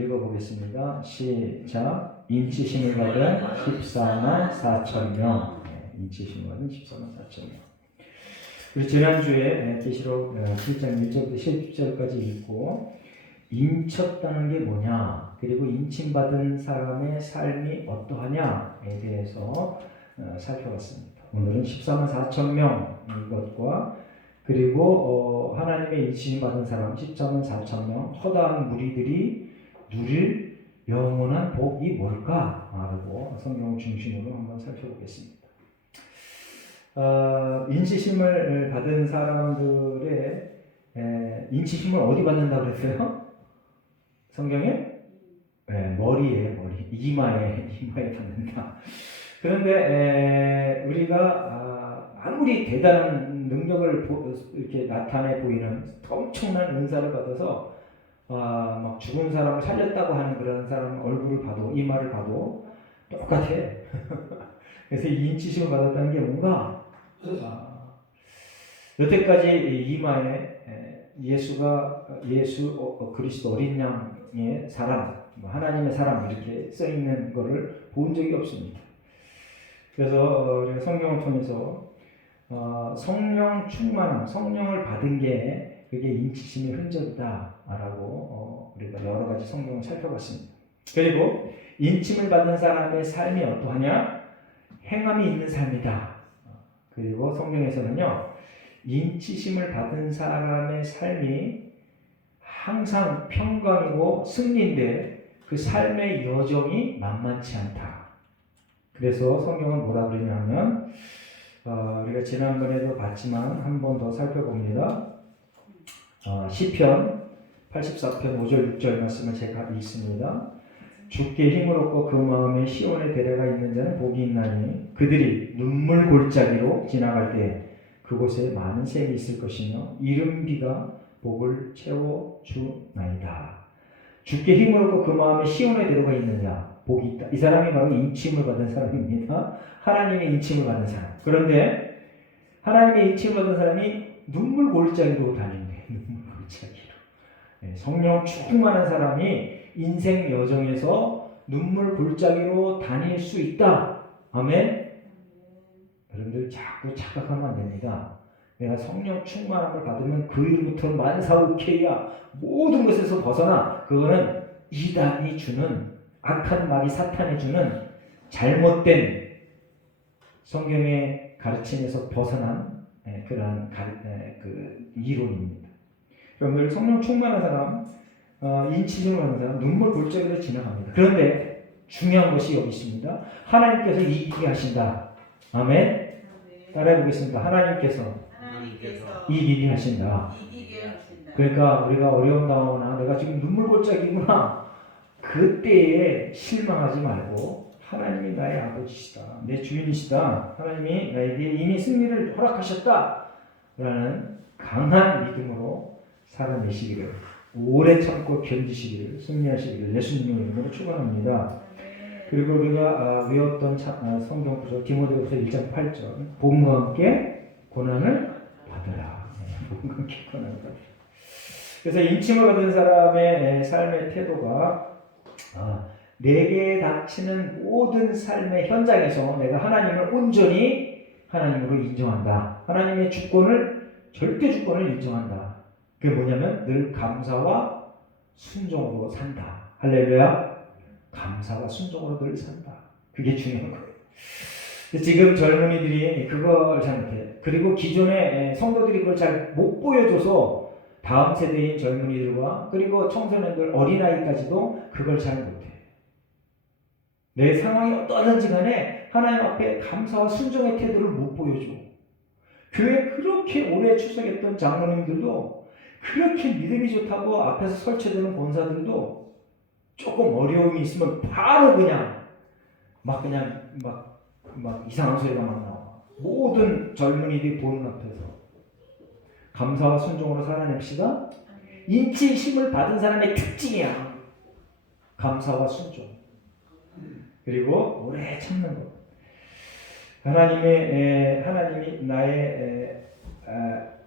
읽어보겠습니다. 시작. 인치심을 받은 14만 4천 명. 인치심을 받은 14만 4천 명. 우리 지난주에 계시록 7장 1절부터 10절까지 읽고 인쳤다는 게 뭐냐, 그리고 인침받은 사람의 삶이 어떠하냐에 대해서 살펴봤습니다. 오늘은 14만 4천 명 이것과 그리고 하나님의 인치심 받은 사람 14만 4천 명 허다한 무리들이 누릴 영원한 복이 뭘까 하고 성경 중심으로 한번 살펴보겠습니다. 인치심을 받은 사람들의 인치심을 어디 받는다고 그랬어요? 성경에? 머리, 이마에 받는다. 그런데 우리가 아무리 대단한 능력을 이렇게 나타내 보이는 엄청난 은사를 받아서 막 죽은 사람을 살렸다고 하는 그런 사람 얼굴을 봐도, 이마를 봐도 똑같아. 그래서 이 인치심을 받았다는 게 뭔가 여태까지 이마에 예수 그리스도 어린 양의 사람, 하나님의 사람 이렇게 써 있는 거를 본 적이 없습니다. 그래서 우리가 성경을 통해서 성령 충만함, 성령을 받은 게 그게 인치심의 흔적이다라고 우리가 여러 가지 성경을 살펴봤습니다. 그리고 인침을 받은 사람의 삶이 어떠하냐? 행함이 있는 삶이다. 그리고 성경에서는요, 인치심을 받은 사람의 삶이 항상 평강이고 승리인데 그 삶의 여정이 만만치 않다. 그래서 성경은 뭐라 그러냐면 우리가 지난번에도 봤지만 한 번 더 살펴봅니다. 시편 84편 5절 6절 말씀을 제가 읽습니다. 주께 힘을 얻고 그 마음에 시온의 대례가 있는 자는 복이 있나니 그들이 눈물 골짜기로 지나갈 때 그곳에 많은 샘이 있을 것이며 이른 비가 복을 채워주나이다. 주께 힘을 얻고 그 마음에 시온의 대례가 있는 자, 복이 있다. 이 사람이 바로 인침을 받은 사람입니다. 하나님의 인침을 받은 사람. 그런데 하나님의 인침을 받은 사람이 눈물 골짜기로 다닌대. 눈물 골짜기로. 성령 충만한 사람이 인생 여정에서 눈물 골짜기로 다닐 수 있다. 아멘. 여러분들 자꾸 착각하면 안 됩니다. 내가 성령 충만함을 받으면 그 일부터는 만사오케이야. 모든 것에서 벗어나. 그거는 이단이 주는, 악한 마귀 사탄이 주는 잘못된 성경의 가르침에서 벗어난 그러한 이론입니다. 여러분들 성령 충만한 사람, 인치심을 받는 사람 눈물 골짜기로 지나갑니다. 그런데 중요한 것이 여기 있습니다. 하나님께서 이기게 하신다. 아멘. 따라해 보겠습니다. 하나님께서 이기게 하신다. 그러니까 우리가 어려움 당하거나 내가 지금 눈물 골짜기구나, 그때에 실망하지 말고 하나님이 나의 아버지시다, 내 주인이시다, 하나님이 나에게 이미 승리를 허락하셨다 라는 강한 믿음으로 살아내시기를, 오래 참고 견디시기를, 승리하시기를 예수님의 이름으로 축원합니다. 그리고 우리가 외웠던 성경 구절 디모데후서 1장 8절, 복음과 함께 고난을 받으라. 복음과 함께 고난을 받으라. 그래서 인침을 받은 사람의 삶의 태도가 내게 닥치는 모든 삶의 현장에서 내가 하나님을 온전히 하나님으로 인정한다. 하나님의 주권을, 절대 주권을 인정한다. 그게 뭐냐면 늘 감사와 순종으로 산다. 할렐루야. 감사와 순종으로 늘 산다. 그게 중요한 거예요. 지금 젊은이들이 그걸 잘 못해. 그리고 기존의 성도들이 그걸 잘 못 보여줘서 다음 세대인 젊은이들과 그리고 청소년들, 어린아이까지도 그걸 잘 못해. 내 상황이 어떠하든지 간에 하나님 앞에 감사와 순종의 태도를 못 보여줘. 교회 그렇게 오래 출석했던 장로님들도, 그렇게 믿음이 좋다고 앞에서 설치되는 본사들도 조금 어려움이 있으면 바로 막 이상한 소리가 막 나와. 모든 젊은이들이 보는 앞에서 감사와 순종으로 살아냅시다. 인치심을 받은 사람의 특징이야. 감사와 순종. 그리고 오래 참는 것. 하나님이 나의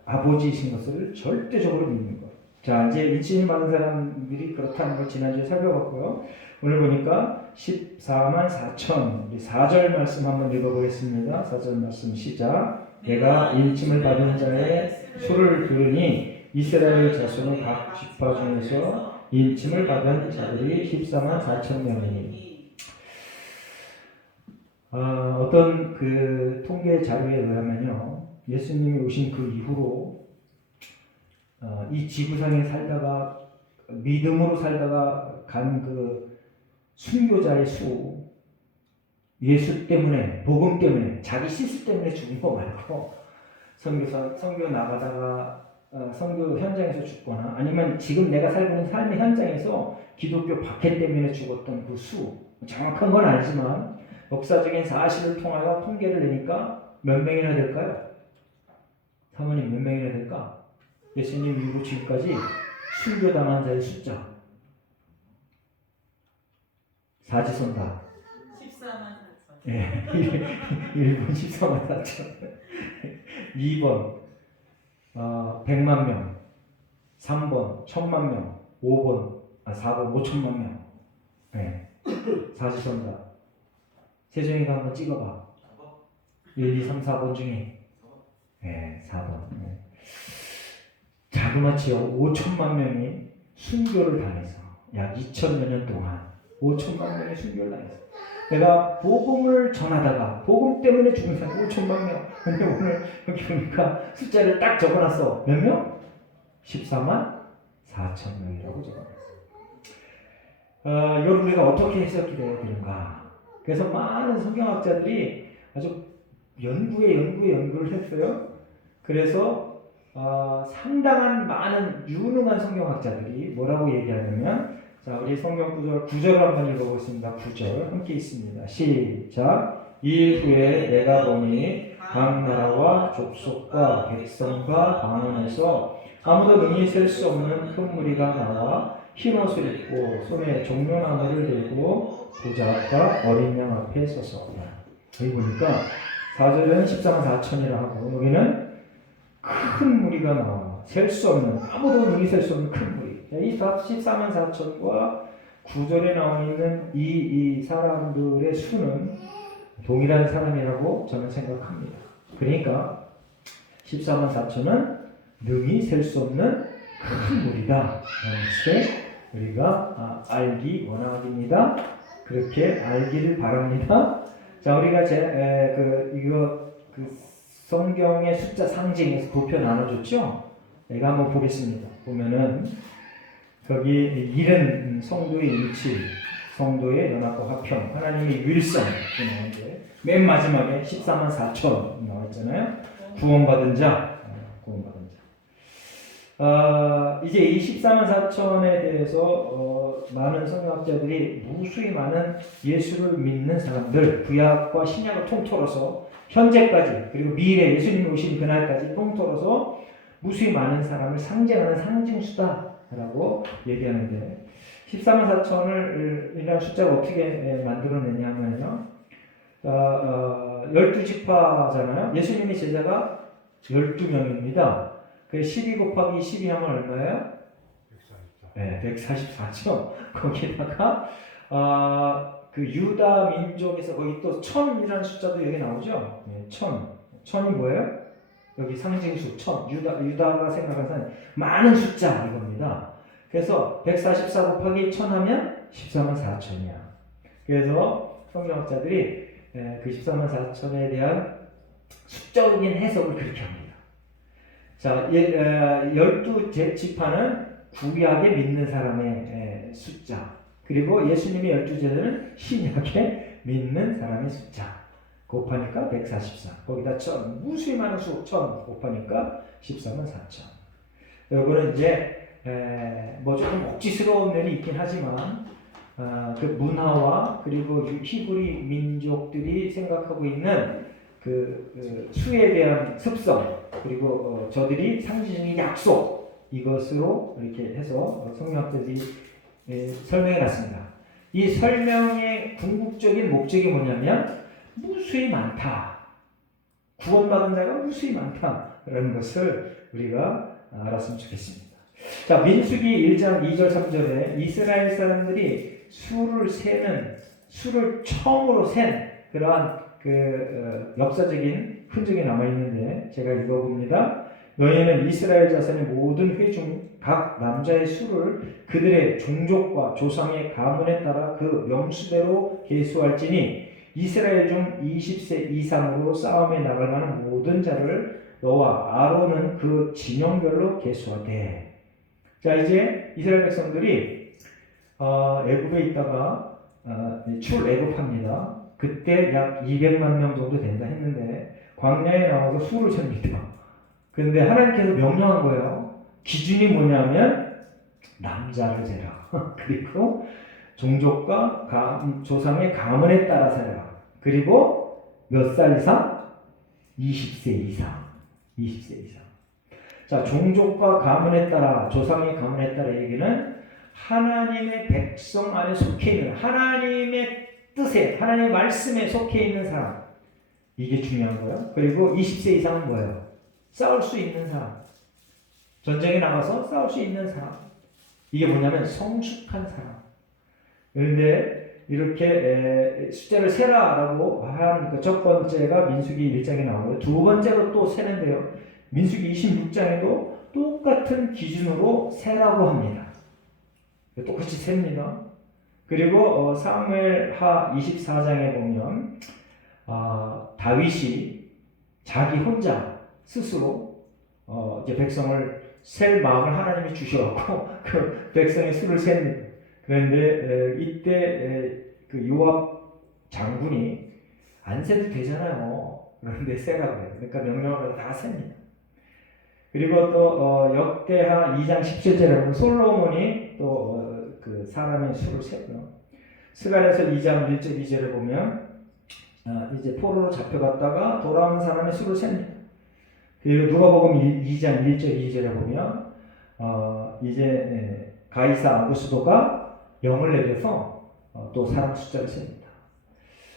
아버지이신 것을 절대적으로 믿는 것. 자, 이제 인치를 받은 사람들이 그렇다는 걸 지난주에 살펴봤고요. 오늘 보니까 14만 4천, 우리 4절 말씀 한번 읽어보겠습니다. 4절 말씀 시작. 내가 인침을 받은 자의 수를 들으니 이스라엘 자손의 각 지파 중에서 인침을 받은 자들이 14만 4천 명이니. 어떤 그 통계 자료에 의하면요, 예수님이 오신 그 이후로 이 지구상에 살다가 믿음으로 살다가 간 그 순교자의 수, 예수 때문에, 복음 때문에, 자기 실수 때문에 죽은 거 말고 선교 나가다가 선교 현장에서 죽거나 아니면 지금 내가 살고 있는 삶의 현장에서 기독교 박해 때문에 죽었던 그 수, 정확한 건 아니지만 역사적인 사실을 통하여 통계를 내니까 몇 명이나 될까요? 사모님 몇 명이나 될까? 예수님 이후로 지금까지 순교당한 자의 숫자 사지선다 14만 4천. 예, 1번 14만 4천 2번 100만 명 3번 1000만 명 4번 5천만 명 예, 사지선다 세종이가 한번 찍어봐 1, 2, 3, 4번 중에 예, 4번 예. 자그마치요 5천만 명이 순교를 당해서 약 2000여 년 동안 5천만 명이 순교를 당했어. 내가 복음을 전하다가 복음 때문에 죽은 사람 5천만 명. 근데 오늘 여기 보니까 숫자를 딱 적어놨어. 몇 명? 14만 4천 명이라고 적어놨어. 이걸 우리가 어떻게 해석해야 되는가? 그래서 많은 성경학자들이 아주 연구를 했어요. 그래서 상당한 많은 유능한 성경학자들이 뭐라고 얘기하냐면, 자, 우리 성경 구절을 한번 읽어보겠습니다. 9절 함께 있습니다. 시작. 이 후에 내가 보니 각 나라와 족속과 백성과 방언에서 아무도 능히 셀 수 없는 큰 무리가 나와 흰 옷을 입고 손에 종려나무를 들고 보좌 앞과 어린 양 앞에 섰었다. 여기 보니까 4절은 14만 4천이라 하고 여기는 큰 무리가 나와 셀 수 없는, 아무도 능히 셀 수 없는 큰 무리. 이 14만 4천과 9절에 나와 있는 이 사람들의 수는 동일한 사람이라고 저는 생각합니다. 그러니까 14만 4천은 능히 셀 수 없는 큰 무리다 라는 것을 우리가 알기 원합니다. 그렇게 알기를 바랍니다. 자, 우리가 성경의 숫자 상징에서 도표 나눠줬죠? 내가 한번 보겠습니다. 보면은 거기 일은 성도의 일치, 성도의 연합과 화평, 하나님의 유일성 나오는데 맨 마지막에 14만 4천 나왔잖아요. 구원받은 자. 이제 이 14만 4천에 대해서 많은 성경학자들이 무수히 많은 예수를 믿는 사람들, 구약과 신약을 통틀어서 현재까지 그리고 미래 예수님이 오신 그날까지 통틀어서 무수히 많은 사람을 상징하는 상징수다라고 얘기하는데 14만 4천을 이라는 숫자가 어떻게 만들어내냐면요. 12지파잖아요. 예수님의 제자가 12명입니다. 그 12 곱하기 12 하면 얼마예요? 144. 네, 144죠. 거기다가 그 유다 민족에서 거기 또 1000이라는 숫자도 여기 나오죠. 네, 1000이 뭐예요? 여기 상징수 1000. 유다가 생각하는 많은 숫자 이겁니다. 그래서 144 곱하기 1000 하면 14만 4천이야. 그래서 성경학자들이 그 14만 4천에 대한 숫자적인 해석을 그렇게 합니다. 자, 12지파는 구약에 믿는 사람의 숫자, 그리고 예수님의 12제자는 신약에 믿는 사람의 숫자 곱하니까 144, 거기다 1000, 무수히 많은 수 1000 곱하니까 14만 4천. 이거는 이제 뭐 조금 억지스러운 면이 있긴 하지만 그 문화와 그리고 히브리 민족들이 생각하고 있는 그 수에 대한 습성, 그리고 저들이 상징적인 약속, 이것으로 이렇게 해서 성경학자들이 설명해 놨습니다. 이 설명의 궁극적인 목적이 뭐냐면 무수히 많다, 구원받은 자가 무수히 많다라는 것을 우리가 알았으면 좋겠습니다. 자, 민수기 1장 2절 3절에 이스라엘 사람들이 수를 처음으로 센 그러한 역사적인 흔적이 남아 있는데 제가 읽어봅니다. 너희는 이스라엘 자손의 모든 회 중 각 남자의 수를 그들의 종족과 조상의 가문에 따라 그 명수대로 계수할지니 이스라엘 중 20세 이상으로 싸움에 나갈 만한 모든 자를 너와 아론은 그 진영별로 계수하되. 자, 이제 이스라엘 백성들이 애굽에 있다가 출애굽합니다. 그때 약 200만 명 정도 된다 했는데 광야에 나와서 수를 셉니다. 그런데 하나님께서 명령한 거예요. 기준이 뭐냐면 남자를 재라. 그리고 종족과 조상의 가문에 따라 세라. 그리고 몇 살 이상? 20세 이상. 20세 이상. 자, 종족과 가문에 따라, 조상의 가문에 따라 얘기는 하나님의 백성 안에 속해 있는, 하나님의 뜻에, 하나님의 말씀에 속해 있는 사람. 이게 중요한 거예요. 그리고 20세 이상은 뭐예요? 싸울 수 있는 사람. 전쟁에 나가서 싸울 수 있는 사람. 이게 뭐냐면 성숙한 사람. 그런데 이렇게 숫자를 세라라고 한 첫 번째가 민수기 1장에 나오고요. 두 번째로 또 세는데요. 민수기 26장에도 똑같은 기준으로 세라고 합니다. 똑같이 셉니다. 그리고 사무엘하 24장에 보면 다윗이 자기 혼자 스스로 이제 백성을 셀 마음을 하나님이 주셔갖고 그 백성의 수를 셉니다. 그런데 이때 그 요압 장군이 안 세도 되잖아요. 그런데 세라고 해요. 그러니까 명령을 다 셉니다. 그리고 또 역대하 2장 17절에 보면 솔로몬이 또 그 사람의 수를 세고요. 스가랴서 2장 1절 2절에 보면 이제 포로로 잡혀갔다가 돌아오는 사람의 수를 셉니다. 그리고 누가복음 2장 1절 2절에 보면 이제 가이사 아구스도가 영을 내려서 또 사람 숫자를 셉니다.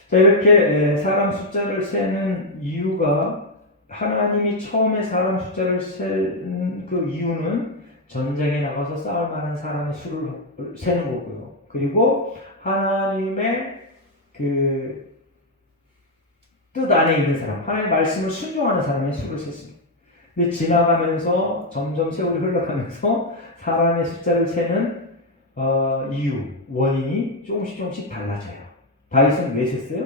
자, 이렇게 사람 숫자를 세는 이유가 하나님이 처음에 사람 숫자를 센 그 이유는 전쟁에 나가서 싸울 만한 사람의 수를 세는 거고요. 그리고 하나님의 그 뜻 안에 있는 사람, 하나님의 말씀을 순종하는 사람의 수를 셌습니다. 근데 지나가면서 점점 세월이 흘러가면서 사람의 숫자를 세는 원인이 조금씩 달라져요. 다윗은 왜 셌어요?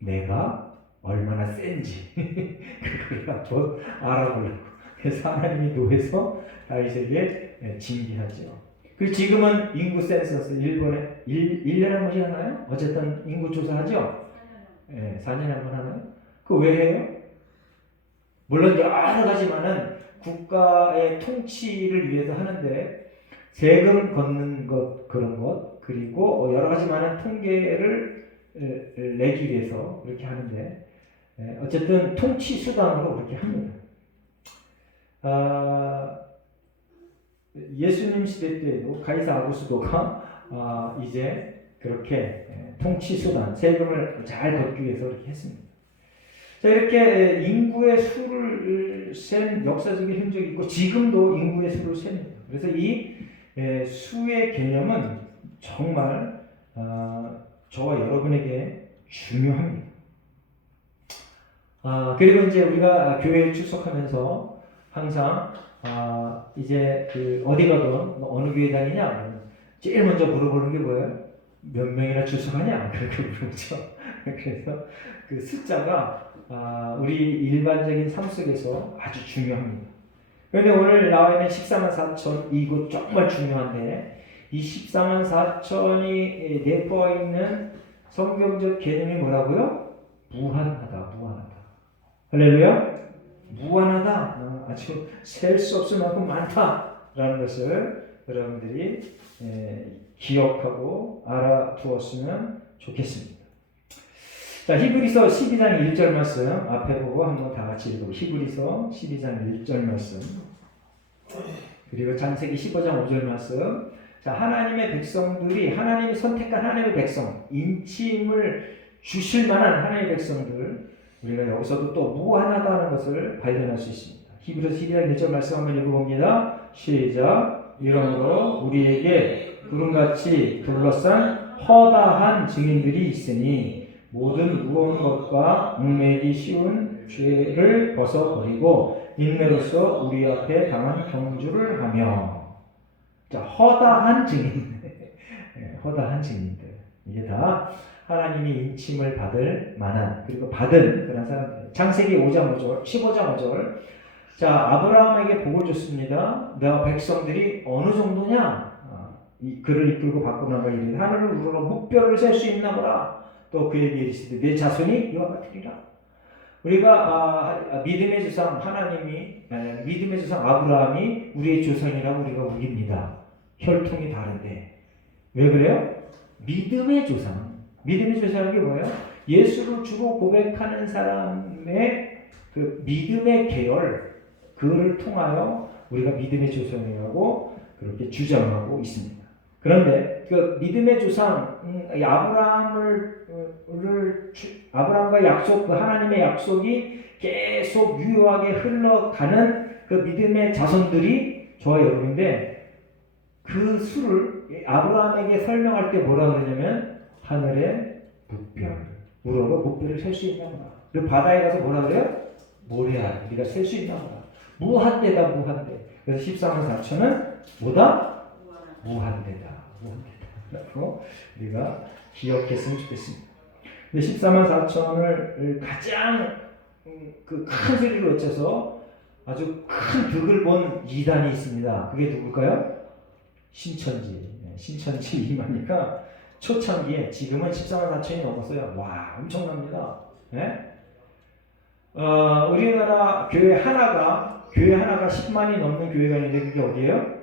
내가 얼마나 센지 그걸 알아보려고. 그래서 하나님이 노해서 다윗에게 징계하죠. 그리고 지금은 인구 센서스 일본에 1년에 한 번씩 하나요? 어쨌든 인구 조사하죠? 네, 4년에 한 번 하나요? 그거 왜 해요? 물론 여러 가지만은 국가의 통치를 위해서 하는데 세금 걷는 것 그런 것 그리고 여러 가지 많은 통계를 내기 위해서 그렇게 하는데 어쨌든 통치 수단으로 그렇게 합니다. 예수님 시대 때에도 가이사 아구스도가 이제 그렇게 통치 수단 세금을 잘 걷기 위해서 그렇게 했습니다. 자, 이렇게 인구의 수를 센 역사적인 흔적이 있고 지금도 인구의 수를 셉니다. 그래서 이 수의 개념은 정말 저와 여러분에게 중요합니다. 그리고 이제 우리가 교회에 출석하면서 항상 이제 그 어디 가든 어느 교회 다니냐 제일 먼저 물어보는 게 뭐예요? 몇 명이나 출석하냐? 그렇게 물어보죠. 그래서 그 숫자가 우리 일반적인 삶 속에서 아주 중요합니다. 그런데 오늘 나와 있는 14만 4천 이거 정말 중요한데 이 14만 4천이 내포하 있는 성경적 개념이 뭐라고요? 무한하다. 할렐루야. 무한하다. 아주 셀 수 없을 만큼 많다라는 것을 여러분들이 기억하고 알아두었으면 좋겠습니다. 자, 히브리서 12장 1절 말씀 앞에 보고 한번 다 같이 읽고 히브리서 12장 1절 말씀 그리고 창세기 15장 5절 말씀. 자, 하나님의 백성들이 하나님이 선택한 하나님의 백성 인침을 주실 만한 하나님의 백성들 우리가 여기서도 또 무한하다는 것을 발견할 수 있습니다. 히브리서 12장 1절 말씀 한번 읽어봅니다. 시작. 이러므로 우리에게 구름같이 둘러싼 허다한 증인들이 있으니 모든 무거운 것과 얽매이기 쉬운 죄를 벗어버리고 인내로서 우리 앞에 당한 경주를 하며. 자, 허다한 증인. 허다한 증인들. 이게 다 하나님이 인침을 받을 만한, 그리고 받은 그런 사람들. 창세기 5장 5절, 15장 5절. 자, 아브라함에게 복을 줬습니다. 내가 백성들이 어느 정도냐? 이 그를 이끌고 바꾸나가 이르되 하늘을 우러러 묵별을 셀 수 있나 보라. 또 그에게 이르시되 내 자손이 이와 같으리라. 우리가 믿음의 조상 하나님이, 믿음의 조상 아브라함이 우리의 조상이라고 우리가 우깁니다. 혈통이 다른데 왜 그래요? 믿음의 조상. 믿음의 조상이 뭐예요? 예수를 주로 고백하는 사람의 그 믿음의 계열, 그를 통하여 우리가 믿음의 조상이라고 그렇게 주장하고 있습니다. 그런데 그 믿음의 조상 아브라함과 약속, 그 하나님의 약속이 계속 유효하게 흘러가는 그 믿음의 자손들이 저와 여러분인데, 그 수를 아브라함에게 설명할 때 뭐라 그러냐면 하늘의 묵별, 우러러 묵별을 셀 수 있나 보다. 그리고 바다에 가서 뭐라 그래요? 모래알, 우리가 셀 수 있나 보다. 무한대다, 무한대. 그래서 14만 4천은 뭐다? 무한대다, 무한대다. 그래서 우리가 기억했으면 좋겠습니다. 근데 14만 4천을 가장 그 큰 소리로 외쳐서 아주 큰 득을 본 이단이 있습니다. 그게 누굴까요? 신천지. 신천지 이마니까 초창기에, 지금은 14만 4천이 넘었어요. 와, 엄청납니다. 네? 우리나라 교회 하나가 10만이 넘는 교회가 있는데 그게 어디예요?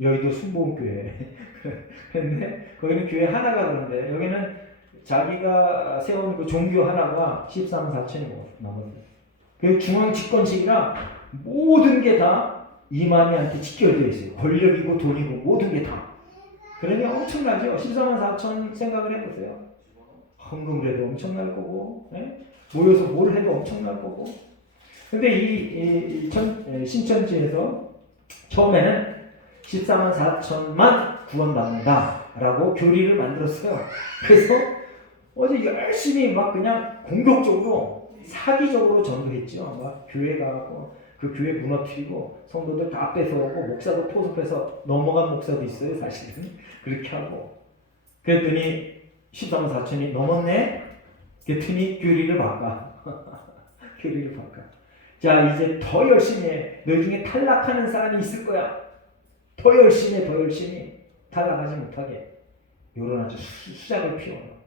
여의도 순복음교회. 근데 거기는 교회 하나가 그런데 여기는 자기가 세운 그 종교 하나가 13만 4천이 넘었는데, 그 중앙 집권식이라 모든 게 다 이만희한테 직결되어 있어요. 권력이고 돈이고 모든 게 다. 그러니 엄청나죠. 14만 4천 생각을 해보세요. 헌금을 해도 엄청날 거고, 네? 모여서 뭘 해도 엄청날 거고. 근데 신천지에서 처음에는 14만 4천만 구원받는다 라고 교리를 만들었어요. 그래서 어제 열심히 막 그냥 공격적으로 사기적으로 전도했죠. 막 교회 가고 그 교회 무너뜨리고 성도들 다 뺏어오고 목사도 포섭해서 넘어간 목사도 있어요. 사실은 그렇게 하고. 그랬더니 14만 4천이 넘었네. 그랬더니 교리를 바꿔. 교리를 바꿔. 자, 이제 더 열심히 해. 너희 중에 탈락하는 사람이 있을 거야. 더 열심히 해, 더 열심히. 탈락하지 못하게. 요런 아주 수작을 피워요.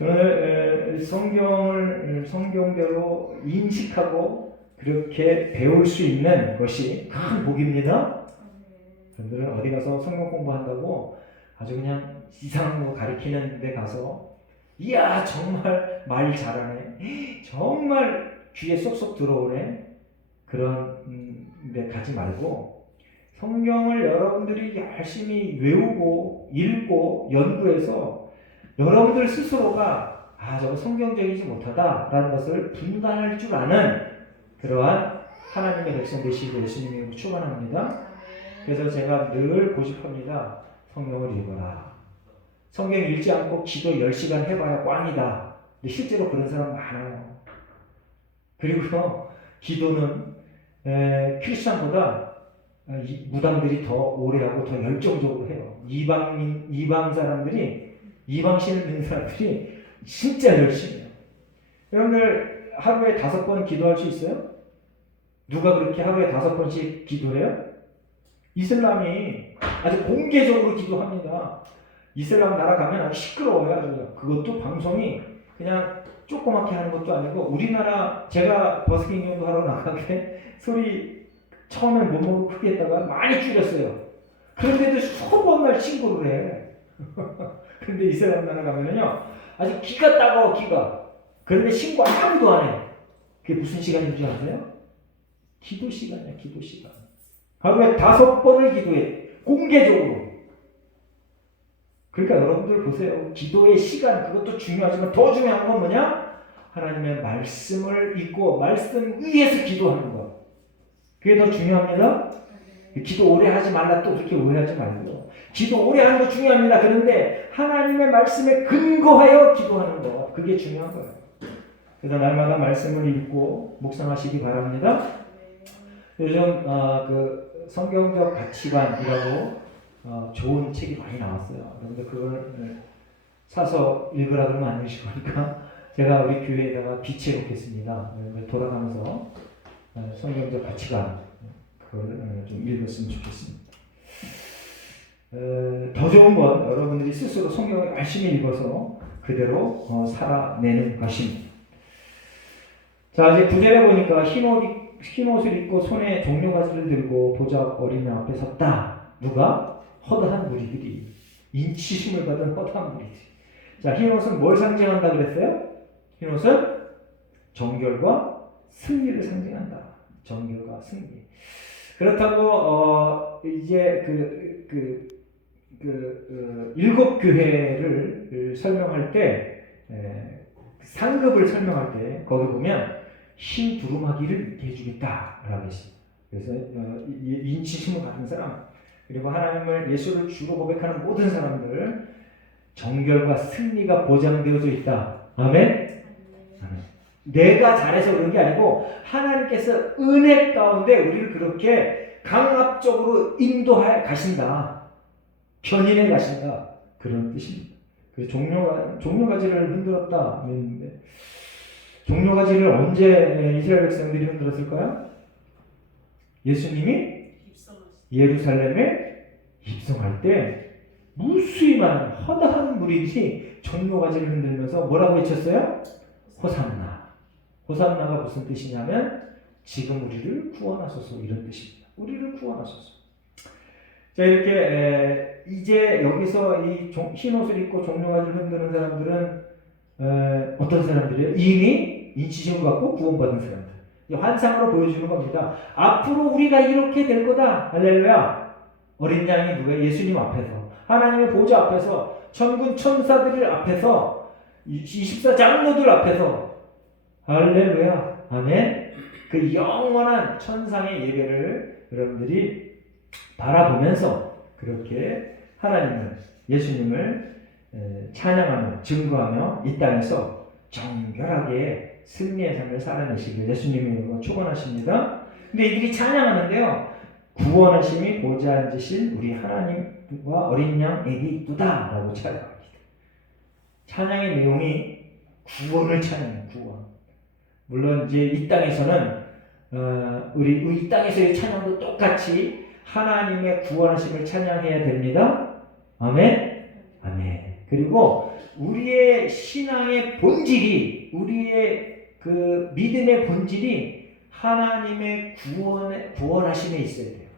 오늘 성경을 성경대로 인식하고 그렇게 배울 수 있는 것이 큰 복입니다. 여러분들은 어디 가서 성경 공부한다고 아주 그냥 이상한 거 가르치는 데 가서 이야 정말 말 잘하네, 정말 귀에 쏙쏙 들어오네, 그런 데 가지 말고 성경을 여러분들이 열심히 외우고 읽고 연구해서 여러분들 스스로가 저거 성경적이지 못하다라는 것을 분간할 줄 아는 그러한 하나님의 백성 되시고 예수님이 축원합니다. 그래서 제가 늘 고집합니다. 성경을 읽어라. 성경 읽지 않고 기도 10시간 해봐야 꽝이다. 근데 실제로 그런 사람 많아요. 그리고 기도는 크리스찬보다 무당들이 더 오래 하고 더 열정적으로 해요. 이방 사람들이, 이방신을 믿는 사람들이 진짜 열심히 해요. 여러분들 하루에 5번 기도할 수 있어요? 누가 그렇게 하루에 5번씩 기도해요? 이슬람이 아주 공개적으로 기도합니다. 이슬람 나라 가면 아주 시끄러워요. 아주. 그것도 방송이 그냥 조그맣게 하는 것도 아니고, 우리나라 제가 버스킹 경도 하러 나가게 소리 처음엔 몸으로 크게 했다가 많이 줄였어요. 그런데도 수번 날 친구를 해. 근데 이슬람 나라 가면은요 아주 기가 따가워, 기가. 그런데 신고 아무도 안 해. 그게 무슨 시간인 줄 아세요? 기도 시간이야, 기도 시간. 하루에 5번을 기도해, 공개적으로. 그러니까 여러분들 보세요. 기도의 시간, 그것도 중요하지만 더 중요한 건 뭐냐? 하나님의 말씀을 읽고 말씀 위에서 기도하는 것. 그게 더 중요합니다. 기도 오래 하지 말라 또 그렇게 오해하지 말고요. 기도 오래 하는 거 중요합니다. 그런데 하나님의 말씀에 근거하여 기도하는 거 그게 중요한 거예요. 그래서 날마다 말씀을 읽고 묵상하시기 바랍니다. 요즘 그 성경적 가치관이라고 좋은 책이 많이 나왔어요. 그런데 그걸 사서 읽으라 그러면 안 읽으실 거니까 제가 우리 교회에다가 비치해놓겠습니다. 돌아가면서 성경적 가치관 그걸 좀 읽었으면 좋겠습니다. 더 좋은 건 여러분들이 스스로 성경을 열심히 읽어서 그대로 살아내는 것입니다. 자, 이제 9절에 보니까 흰 옷을 입고 손에 종려가지를 들고 보좌 어린이 앞에 섰다. 누가? 허다한 무리들이. 인치심을 받은 허다한 무리들이. 자, 흰 옷은 뭘 상징한다 그랬어요? 흰 옷은 정결과 승리를 상징한다. 정결과 승리. 그렇다고 이제 일곱 교회를 설명할 때 상급을 설명할 때 거기 보면 흰 두루마기를 해주겠다라고 했습니다. 그래서 인치심을 받은 사람 그리고 하나님을 예수를 주로 고백하는 모든 사람들 정결과 승리가 보장되어져 있다. 아멘? 아멘. 내가 잘해서 그런 게 아니고 하나님께서 은혜 가운데 우리를 그렇게 강압적으로 인도해 가신다. 견인해 가신다. 그런 뜻입니다. 그래서 종려가지를 흔들었다. 했는데 종려가지를 언제 이스라엘 백성들이 흔들었을까요? 예수님이 예루살렘에 입성할 때 무수히 많은 허다한 무리들이 종려가지를 흔들면서 뭐라고 외쳤어요? 호산나. 호산나가 무슨 뜻이냐면 지금 우리를 구원하소서 이런 뜻입니다. 우리를 구원하소서. 자, 이렇게 이제 여기서 이 흰 옷을 입고 종려가지를 흔드는 사람들은 어떤 사람들이에요? 이미 인치심을 받고 구원받은 사람들. 환상으로 보여주는 겁니다. 앞으로 우리가 이렇게 될 거다. 할렐루야. 어린 양이 누구예요? 예수님 앞에서 하나님의 보좌 앞에서 천군 천사들 앞에서 24장로들 앞에서 할렐루야. 아멘. 그 영원한 천상의 예배를 여러분들이 바라보면서 그렇게 하나님을 예수님을 찬양하며 증거하며 이 땅에서 정결하게 승리의 삶을 살아내시길 예수님이 축원하십니다. 근데 이들이 찬양하는데요. 구원하심이 보좌 앉으신 우리 하나님과 어린 양에게 있도다라고 찬양합니다. 찬양의 내용이 구원을 찬양해요. 구원. 물론 이제 이 땅에서는 우리 이 땅에서의 찬양도 똑같이 하나님의 구원하심을 찬양해야 됩니다. 아멘. 아멘. 그리고 우리의 신앙의 본질이 우리의 그 믿음의 본질이 하나님의 구원하심에 있어야 돼요.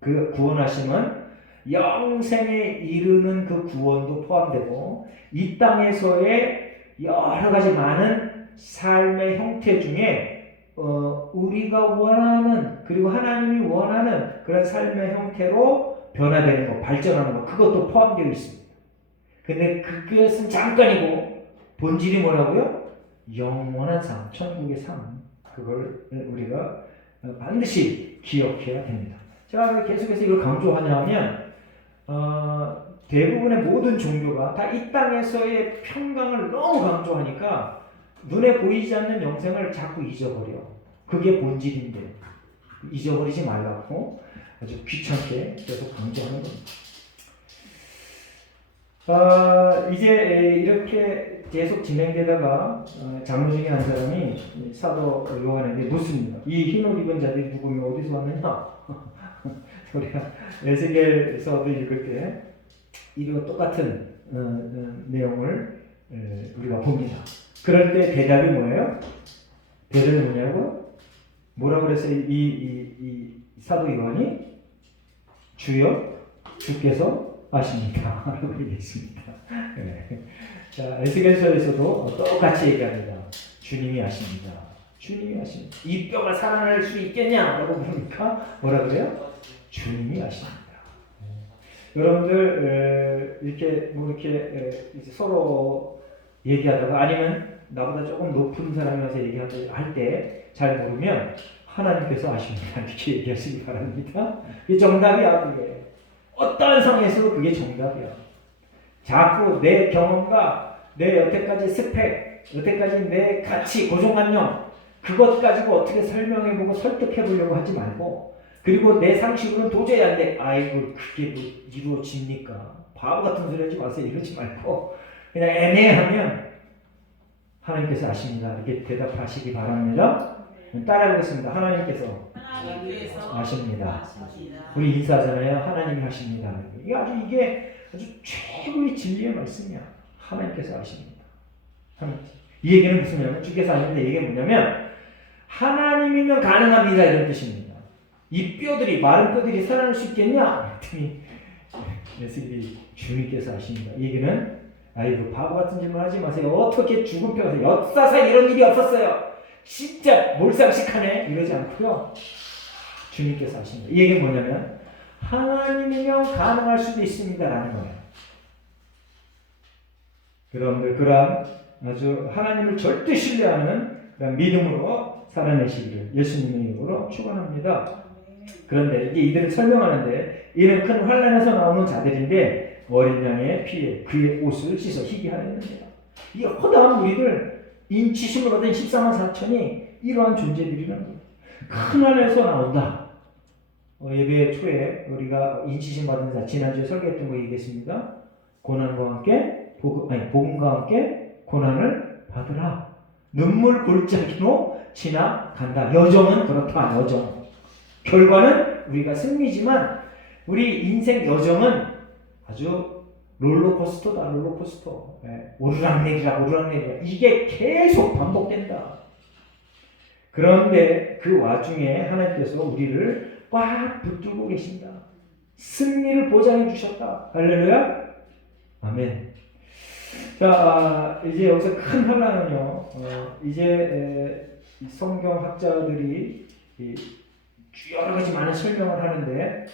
그 구원하심은 영생에 이르는 그 구원도 포함되고 이 땅에서의 여러 가지 많은 삶의 형태 중에 우리가 원하는 그리고 하나님이 원하는 그런 삶의 형태로 변화되는 것, 발전하는 것 그것도 포함되어 있습니다. 근데 그것은 잠깐이고 본질이 뭐라고요? 영원한 삶, 천국의 삶 그걸 우리가 반드시 기억해야 됩니다. 제가 왜 계속해서 이걸 강조하냐면 대부분의 모든 종교가 다 이 땅에서의 평강을 너무 강조하니까 눈에 보이지 않는 영생을 자꾸 잊어버려. 그게 본질인데 잊어버리지 말라고 아주 귀찮게 계속 강조하는 겁니다. 이제 이렇게 계속 진행되다가 장로 중에 한 사람이 사도 요한에게 묻습니다. 이 흰 옷 입은 자들이 누구며 어디서 왔느냐? 우리가 에스겔서도 읽을 때 이와 똑같은 내용을 우리가 봅니다. 그럴 때 대답이 뭐예요? 대답이 뭐냐고? 뭐라고 그랬어요? 이 사도 요한이 주여 주께서 아십니까? 라고 얘기했습니다. 네. 자, 에스겔서에서도 똑같이 얘기합니다. 주님이 아십니다. 주님이 아십니다. 이 뼈가 살아날 수 있겠냐? 라고 물으니까 뭐라 그래요? 주님이 아십니다. 여러분들 이렇게 이제 서로 얘기하다가 아니면 나보다 조금 높은 사람이 와서 얘기할 때 잘 모르면 하나님께서 아십니다. 이렇게 얘기하시기 바랍니다. 이게 정답이야. 그게 어떠한 상황에서도 그게 정답이야. 자꾸 내 경험과 내 여태까지 스펙, 여태까지 내 가치, 고정관념 그것 가지고 어떻게 설명해보고 설득해보려고 하지 말고, 그리고 내 상식으로는 도저히 안 돼. 아이고 그게 뭐 이루어집니까? 바보 같은 소리 하지 마세요. 이러지 말고 그냥 애매하면 하나님께서 아십니다. 이렇게 대답하시기 바랍니다. 따라해보겠습니다. 하나님께서 하나님께서 아십니다. 아십니다. 우리 인사하잖아요. 하나님이 하십니다. 이게 아주 최고의 진리의 말씀이야. 하나님께서 아십니다. 이 얘기는 무슨 말이냐면, 주께서 아십니다. 이 얘기는 뭐냐면 하나님이면 가능합니다 이런 뜻입니다. 이 뼈들이, 마른 뼈들이 살아날 수 있겠냐? 그랬더니 예수님이 주님께서 아십니다. 이 얘기는 아이고 바보 같은 질문 하지 마세요. 어떻게 죽은 뼈가 역사상 이런 일이 없었어요. 진짜 몰상식하네 이러지 않고요. 주님께서 아십니다. 이 얘기는 뭐냐면 하나님이면 가능할 수도 있습니다라는 거예요. 여러분들 그런 아주 하나님을 절대 신뢰하는 그런 믿음으로 살아내시기를 예수님의 이름으로 축원합니다. 그런데 이제 이들을 설명하는데, 이는 큰 환난에서 나오는 자들인데 어린 양의 피에 그의 옷을 씻어 희귀하였느니라. 이게 허다한 무리들, 인치심을 얻은 14만 4천이 이러한 존재들이라는 거예요. 큰 환난에서 나온다. 예배 초에 우리가 인치심 받은 자, 지난주에 설교했던 거 얘기했습니다. 고난과 함께 복음과 함께 고난을 받으라. 눈물 골짜기로 지나간다. 여정은 그렇다. 여정. 결과는 우리가 승리지만 우리 인생 여정은 아주 롤러코스터다. 롤러코스터. 오르락내리락 오르락내리락. 이게 계속 반복된다. 그런데 그 와중에 하나님께서 우리를 꽉 붙들고 계신다. 승리를 보장해 주셨다. 할렐루야. 아멘. 자, 이제 여기서 큰 환난은요. 이제 성경학자들이 여러 가지 많은 설명을 하는데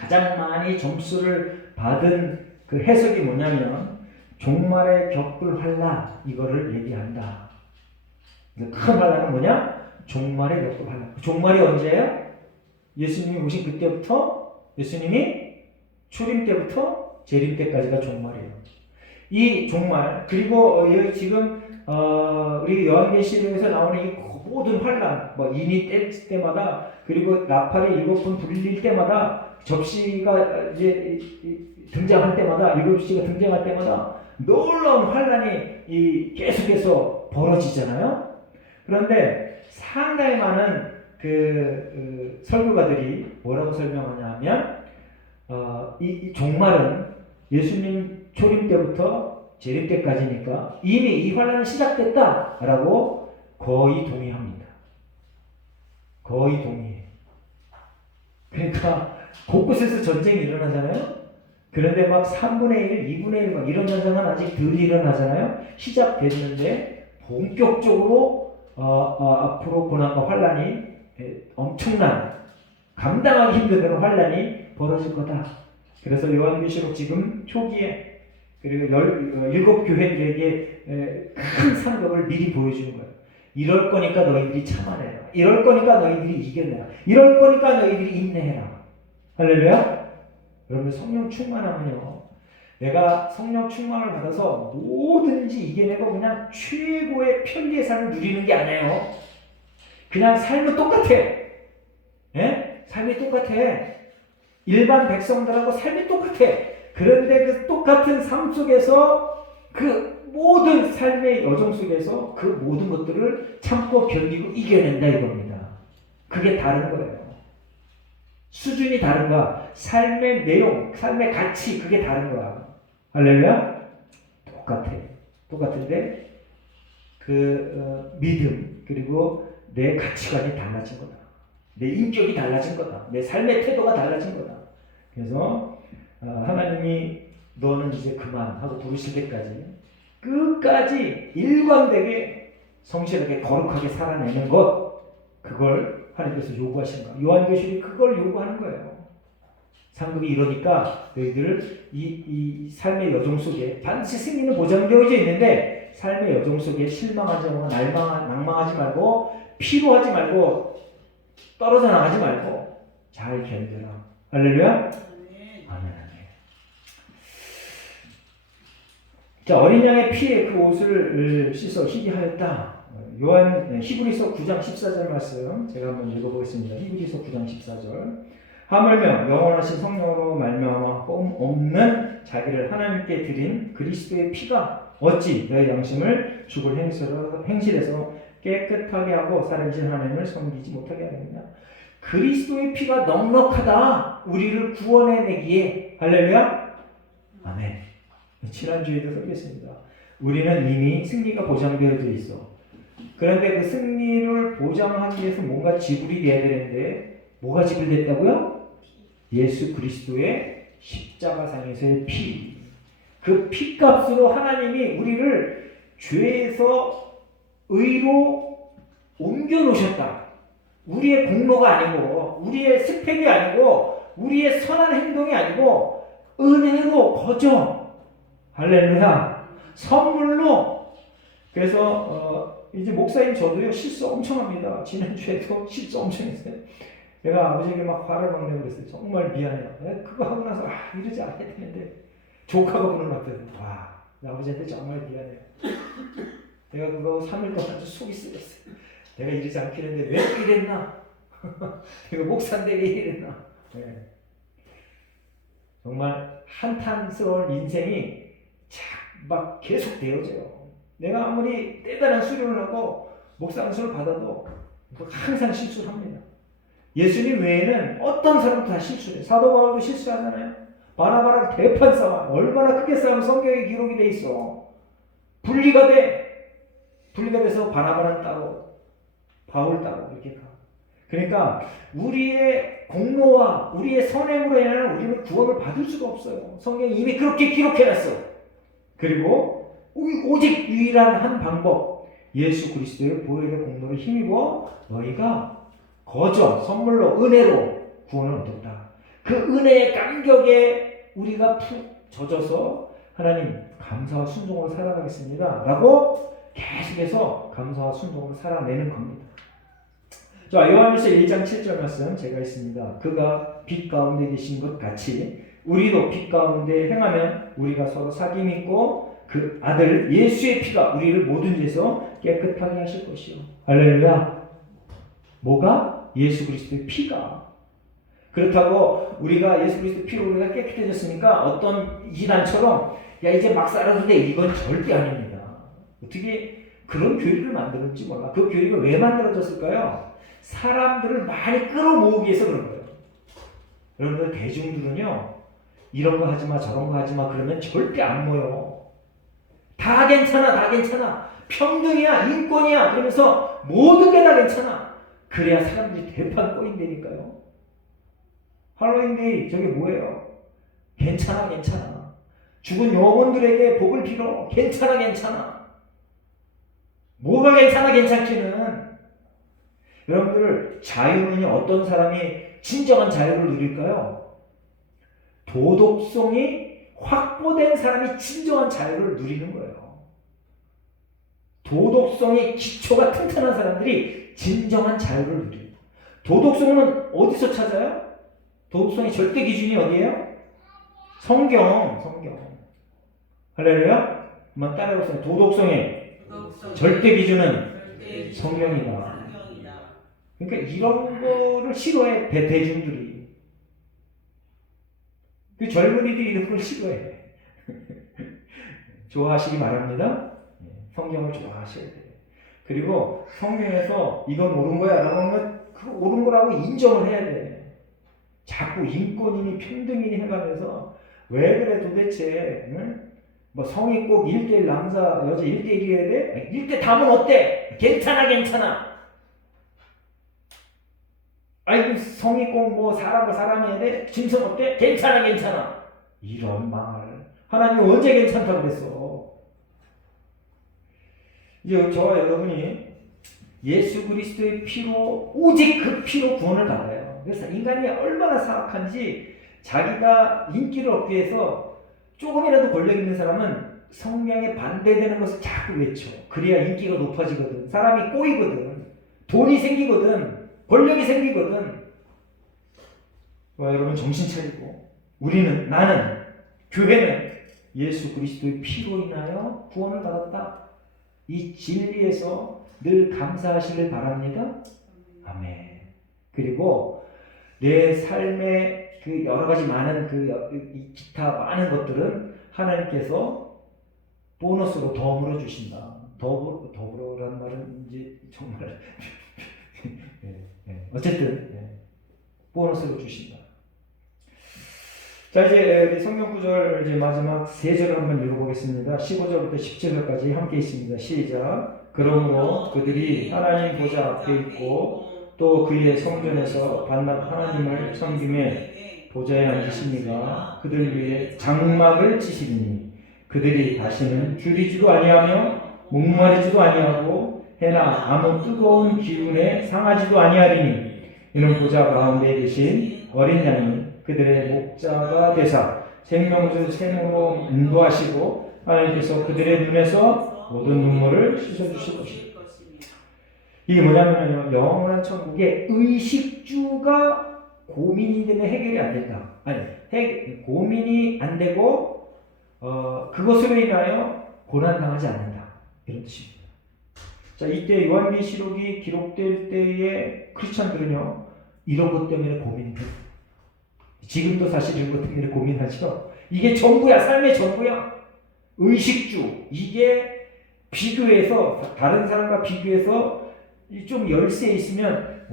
가장 많이 점수를 받은 그 해석이 뭐냐면 종말에 겪을 환난, 이거를 얘기한다. 큰 환난은 뭐냐? 종말에 겪을 환난. 종말이 언제예요? 예수님이 오신 그때부터, 예수님이 출임 때부터 재림 때까지가 종말이에요. 이 종말, 그리고 여기 지금 우리 요한계시록에서 나오는 이 모든 환난, 뭐 인이 뗄 때마다, 그리고 나팔이 7번 불릴 때마다, 접시가 이제 등장할 때마다, 7시가 등장할 때마다 놀라운 환난이 계속해서 벌어지잖아요. 그런데 상당히 많은 설교가들이 뭐라고 설명하냐면 이 종말은 예수님 초림 때부터 재림 때까지니까 이미 이 환난은 시작됐다라고 거의 동의합니다. 거의 동의해. 그러니까 곳곳에서 전쟁이 일어나잖아요. 그런데 막 3분의 1, 2분의 1 막 이런 현상은 아직 덜 일어나잖아요. 시작됐는데 본격적으로 앞으로 고난과 환난이 엄청난, 감당하기 힘든 그런 환난이 벌어질 거다. 그래서 요한계시록 지금 초기에 그리고 7교회들에게 큰 상급을 미리 보여주는 거예요. 이럴 거니까 너희들이 참아내라. 이럴 거니까 너희들이 이겨내라. 이럴 거니까 너희들이 인내해라. 할렐루야? 여러분 성령 충만하면요, 내가 성령 충만을 받아서 뭐든지 이겨내고 그냥 최고의 편리의 삶을 누리는 게 아니에요. 그냥 삶은 똑같아. 예? 삶이 똑같아. 일반 백성들하고 삶이 똑같아. 그런데 그 똑같은 삶 속에서, 그 모든 삶의 여정 속에서 그 모든 것들을 참고 견디고 이겨낸다 이겁니다. 그게 다른 거예요. 수준이 다른 거야. 삶의 내용, 삶의 가치, 그게 다른 거야. 할렐루야? 똑같아. 똑같은데 믿음, 그리고 내 가치관이 달라진 거다. 내 인격이 달라진 거다. 내 삶의 태도가 달라진 거다. 그래서 하나님이 너는 이제 그만 하고 부르실 때까지 끝까지 일관되게 성실하게 거룩하게 살아내는 것, 그걸 하나님께서 요구하신 거예요. 요한계시록이 그걸 요구하는 거예요. 상급이 이러니까 너희들 이 삶의 여정 속에 반드시 승리는 보장되어져 있는데, 삶의 여정 속에 실망하지 말고 낭망하지 말고 피로하지 말고 떨어져 나가지 말고 잘 견뎌라. 할렐루야. 아멘. 아멘. 자, 어린 양의 피에 그 옷을 씻어 희귀하였다. 히브리서 9장 14절 말씀 제가 한번 읽어보겠습니다. 히브리서 9장 14절. 하물며 영원하신 성령으로 말미암아 흠 없는 자기를 하나님께 드린 그리스도의 피가 어찌 너의 양심을 죽을 행실에서 깨끗하게 하고 살아계신 하나님을 섬기지 못하게 하겠느냐. 그리스도의 피가 넉넉하다. 우리를 구원해내기에. 할렐루야. 아멘. 지난주에도 설교했습니다. 우리는 이미 승리가 보장되어져 있어. 그런데 그 승리를 보장하기 위해서 뭔가 지불이 돼야 되는데 뭐가 지불됐다고요? 예수 그리스도의 십자가상에서의 피. 그 피값으로 하나님이 우리를 죄에서 의로 옮겨 놓으셨다. 우리의 공로가 아니고 우리의 스펙이 아니고 우리의 선한 행동이 아니고 은혜로 거저. 할렐루야. 선물로. 그래서 이제 목사님 저도요 실수 엄청 합니다. 지난주에도 실수 엄청 했어요. 내가 아버지에게 막 화를 막 내고 그랬어요. 정말 미안해요. 그거 하고 나서 이러지 않아야 되는데 조카가 보는 앞에서 나 아버지한테 정말 미안해요. 내가 그거 3일 동안 아주 속이 쓰였어요. 내가 이러지 않겠는데 왜 이랬나? 내가 목사인데 왜 이랬나? 네. 정말 한탄스러운 인생이 막 계속 되어져요. 내가 아무리 대단한 수련을 하고 목상수를 받아도 항상 실수를 합니다. 예수님 외에는 어떤 사람도 다 실수해요. 사도 바울도 실수하잖아요. 바나바랑 대판 싸움 얼마나 크게 싸우면 성경에 기록이 돼 있어. 분리가 돼서 바나바는 따로 바울 따로 이렇게 가. 그러니까 우리의 공로와 우리의 선행으로 인하여 우리는 구원을 받을 수가 없어요. 성경이 이미 그렇게 기록해놨어. 그리고 오직 유일한 한 방법, 예수 그리스도의 보혈의 공로를 힘입어 너희가 거저 선물로 은혜로 구원을 얻었다. 그 은혜의 감격에 우리가 푹 젖어서 하나님 감사와 순종으로 살아가겠습니다 라고 계속해서 감사와 순종으로 살아내는 겁니다. 자, 요한일서 1장 7절 말씀 제가 있습니다. 그가 빛 가운데 계신 것 같이 우리도 빛 가운데 행하면 우리가 서로 사귐 있고 그 아들 예수의 피가 우리를 모든 죄에서 깨끗하게 하실 것이요. 할렐루야. 뭐가? 예수 그리스도의 피가. 그렇다고 우리가 예수 그리스도의 피로 우리가 깨끗해졌으니까 어떤 이단처럼 야 이제 막 살아도 돼, 이건 절대 아닙니다. 어떻게 그런 교리를 만들었는지 몰라. 그 교리가 왜 만들어졌을까요? 사람들을 많이 끌어모으기 위해서 그런 거예요. 여러분들 대중들은요 이런 거 하지마 저런 거 하지마 그러면 절대 안 모여. 다 괜찮아 평등이야 인권이야 그러면서 모든 게 다 괜찮아. 그래야 사람들이 대판 꼬인다니까요. 할로윈데이 저게 뭐예요? 괜찮아 죽은 영혼들에게 복을 빌어. 괜찮아 뭐가 괜찮기는. 여러분들 자유는 어떤 사람이 진정한 자유를 누릴까요? 도덕성이 확보된 사람이 진정한 자유를 누리는 거예요. 도덕성의 기초가 튼튼한 사람들이 진정한 자유를 누립니다. 도덕성은 어디서 찾아요? 도덕성의 절대 기준이 어디예요? 성경. 할렐루야. 한번 따라해보세요. 도덕성의 절대 기준은 성경이다. 그러니까 이런 거를 싫어해 대중들이. 그 젊은이들이 이런 걸 싫어해. 좋아하시기 바랍니다. 성경을 좋아하셔야 돼요. 그리고 성경에서 이건 옳은 거야 라고 하면 그 옳은 거라고 인정을 해야 돼. 자꾸 인권이니 평등이니 해가면서 왜 그래 도대체. 응? 뭐 성이 꼭 1대1 남자 여자 1대1이어야 돼? 1대 다면 어때? 괜찮아. 아이고 성이 꼭 뭐 사람과 사람이어야 돼? 짐승 어때? 괜찮아. 이런 말. 하나님 언제 괜찮다고 그랬어? 이제 저와 여러분이 예수 그리스도의 피로 오직 그 피로 구원을 받아요. 그래서 인간이 얼마나 사악한지 자기가 인기를 얻기 위해서 조금이라도 권력 있는 사람은 성경에 반대되는 것을 자꾸 외쳐. 그래야 인기가 높아지거든. 사람이 꼬이거든. 돈이 생기거든. 권력이 생기거든. 여러분 정신 차리고 나는 교회는 예수 그리스도의 피로 인하여 구원을 받았다. 이 진리에서 늘 감사하시길 바랍니다. 아멘. 그리고 내 삶의 그 여러 가지 많은 이 기타 많은 것들은 하나님께서 보너스로 더불어 주신다. 더불어라는 말은 이제 정말 어쨌든 보너스로 주신다. 자, 이제 우리 성경 구절 이제 마지막 세 절을 한번 읽어보겠습니다. 15절부터 17절까지 함께 있습니다. 시작. 그러므로 그들이 하나님 보좌 앞에 있고 또 그의 성전에서 반납 하나님을 섬김에 보좌에 앉으시니가 그들 위에 장막을 치시리니 그들이 다시는 줄이지도 아니하며 목마르지도 아니하고 해나 아무 뜨거운 기운에 상하지도 아니하리니 이는 보좌 가운데 계신 어린 양이 그들의 목자가 되사 생명수 샘으로 인도하시고 하나님께서 그들의 눈에서 모든 눈물을 씻어주실 것입니다. 이게 뭐냐면요, 영원한 천국에 의식주가 고민이 되면 해결이 안 된다. 아니, 고민이 안 되고 그것으로 인하여 고난당하지 않는다. 이런 뜻입니다. 자, 이때 요한계시록이 기록될 때의 크리스찬들은요, 이런 것 때문에 고민돼요. 지금도 사실 이런 것 때문에 고민하죠. 이게 전부야, 삶의 전부야. 의식주, 이게 비교해서 다른 사람과 비교해서 좀 열세 있으면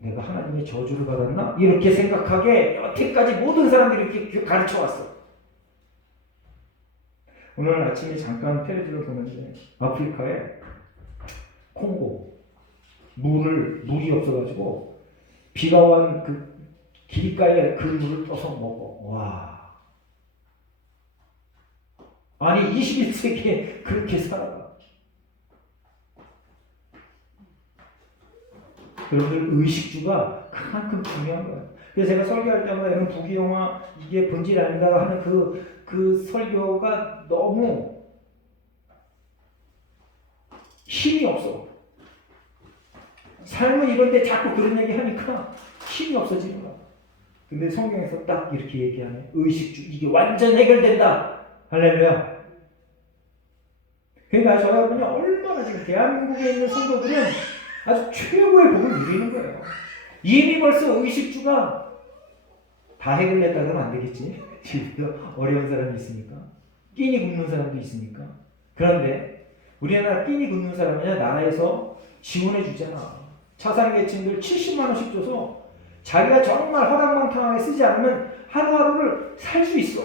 내가 하나님의 저주를 받았나? 이렇게 생각하게 여태까지 모든 사람들이 이렇게 가르쳐 왔어. 오늘 아침에 잠깐 텔레비전을 보는데 아프리카에 콩고 물이 없어가지고 비가 온 그 길가에 그 물을 떠서 먹어. 와. 아니 21세기에 그렇게 살아가. 여러분들 의식주가 그만큼 중요한 거예요. 그래서 제가 설교할 때마다 이런 부귀영화 이게 본질 아닌가 하는 그 설교가 너무 힘이 없어. 삶은 이런데 자꾸 그런 얘기 하니까 힘이 없어지는 거야. 근데 성경에서 딱 이렇게 얘기하네. 의식주 이게 완전 해결된다. 할렐루야. 그러니까 저는 얼마나 지금 대한민국에 있는 성도들은 아주 최고의 복을 누리는 거예요. 이미 벌써 의식주가 다 해결됐다 그러면 안 되겠지. 지금도 어려운 사람이 있으니까. 끼니 굶는 사람도 있으니까. 그런데 우리나라 끼니 굶는 사람이냐 나라에서 지원해 주잖아. 차상계층들 70만 원씩 줘서 자기가 정말 허당망탕하게 쓰지 않으면 하루하루를 살 수 있어.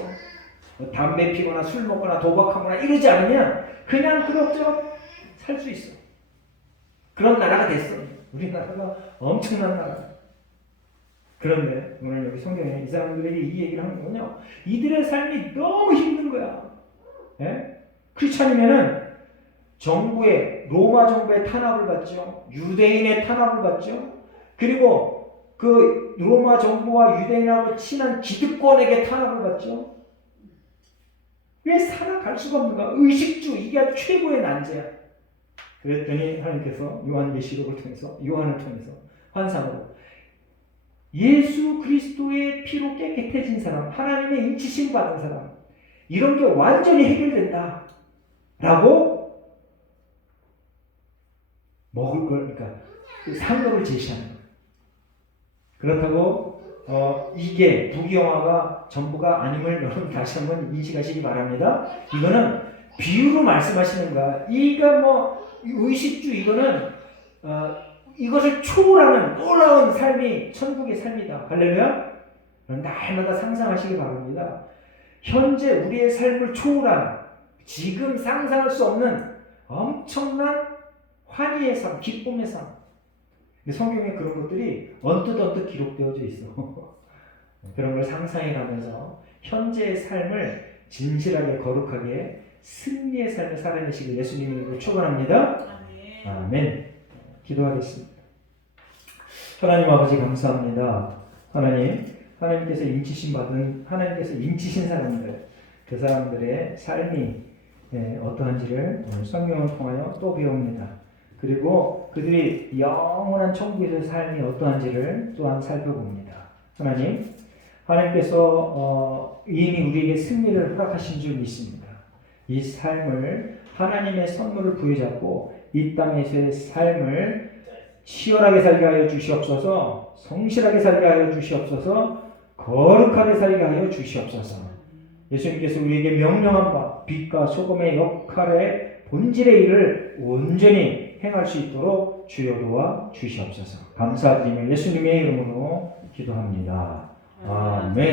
담배 피거나 술 먹거나 도박하거나 이러지 않으면 그냥 그럭저럭 살 수 있어. 그런 나라가 됐어. 우리나라가 엄청난 나라. 그런데 오늘 여기 성경에 이 사람들에게 이 얘기를 하는 거군요. 이들의 삶이 너무 힘든 거야. 크리스찬이면은 로마 정부의 탄압을 받죠. 유대인의 탄압을 받죠. 그리고 그 로마 정부와 유대인하고 친한 기득권에게 탄압을 받죠. 왜 살아갈 수가 없는가? 의식주, 이게 아주 최고의 난제야. 그랬더니 하나님께서 요한계시록을 통해서, 요한을 통해서 환상으로 예수 그리스도의 피로 깨끗해진 사람, 하나님의 인치심 받은 사람, 이런 게 완전히 해결된다 라고 먹을 걸, 그러니까 그 상급을 제시하는 거예요. 그렇다고 이게 부귀영화가 전부가 아님을 여러분 다시 한번 인식하시기 바랍니다. 이거는 비유로 말씀하시는 거야. 이가 의식주, 이거는 이것을 초월하는 놀라운 삶이 천국의 삶이다. 할렐루야. 날마다 상상하시기 바랍니다. 현재 우리의 삶을 초월한, 지금 상상할 수 없는 엄청난 환희의 삶, 기쁨의 삶. 근데 성경에 그런 것들이 언뜻 기록되어져 있어. 그런 걸 상상해가면서 현재의 삶을 진실하게 거룩하게 승리의 삶을 살아내시길 예수님의 이름으로 축원합니다. 아멘. 기도하겠습니다. 하나님 아버지 감사합니다. 하나님께서 하나님께서 인치신 사람들, 그 사람들의 삶이 어떠한지를 오늘 성경을 통하여 또 배웁니다. 그리고 그들이 영원한 천국에서의 삶이 어떠한지를 또한 살펴봅니다. 하나님께서 이미 우리에게 승리를 허락하신 줄 믿습니다. 이 삶을 하나님의 선물을 부여잡고 이 땅에서의 삶을 치열하게 살게 하여 주시옵소서, 성실하게 살게 하여 주시옵소서, 거룩하게 살게 하여 주시옵소서. 예수님께서 우리에게 명령한 바 빛과 소금의 역할의 본질의 일을 온전히 행할 수 있도록 주여 도와 주시옵소서. 감사드리며 예수님의 이름으로 기도합니다. 아멘.